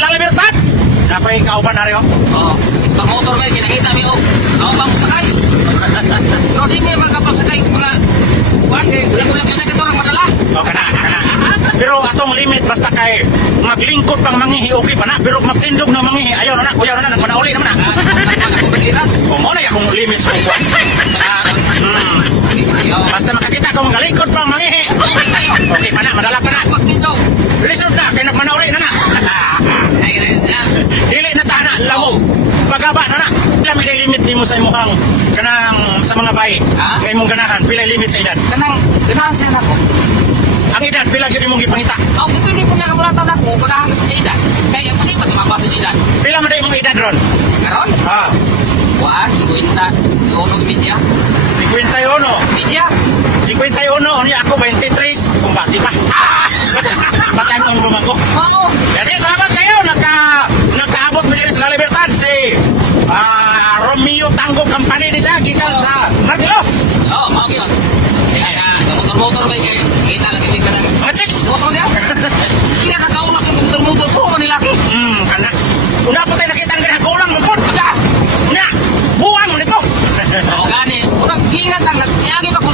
La Libertad. Napay kauban na rin, oh. Oo. Motor may kinakita mi og ako bang sakay. Pero di may magkapagsakay mga kuan kay wala gyud ka torang madala. O, kana. Pero atong limit basta kay maglingkod pang mangihi okay pa na. Pero magtindog na mangihi ayaw na, kuyaw na, nagpanauli naman na. O, mo na akong limit sa kuwan. Basta makakita kung galingkod pang mangihi. Okay pa na, madala pa na. Lisod na, kaya nagpanauli na na. Dili na tana, lamo. Pagaba na na. Pila may limit ni mo sa imuhang kanang sa mga bayi. Kay mong ganahan, pila limit sa edad. Kanang siya nako. Ang edad, pila gyud imong gipangita. Ako pili po nga kamulatan ako, panahan sa edad. Kaya ako di ba tumabasa sa edad? Pila man imong edad ron? Karon? Ah, Kuan, 50. Uno media. 51. Media? 51, niya ako 23. Kung bati pa. Batay mo yung bumangko. Oo. Kasi salamat kayo, nagkaabot mo din sa La Libertad si Romeo Tango Company ni siya, gikan sa Martilo. Oo, mao gyud. Kaya motor may kay kita lagi din kanang Mga chicks! boss mo diya. Kaya nakaulas ng motor ko man nilaki. Kana. Una po tayo nakita ang ginagulang mo po. Una, buwan mo nito. Oo gani. Murag gingat ang nagyagi pa ko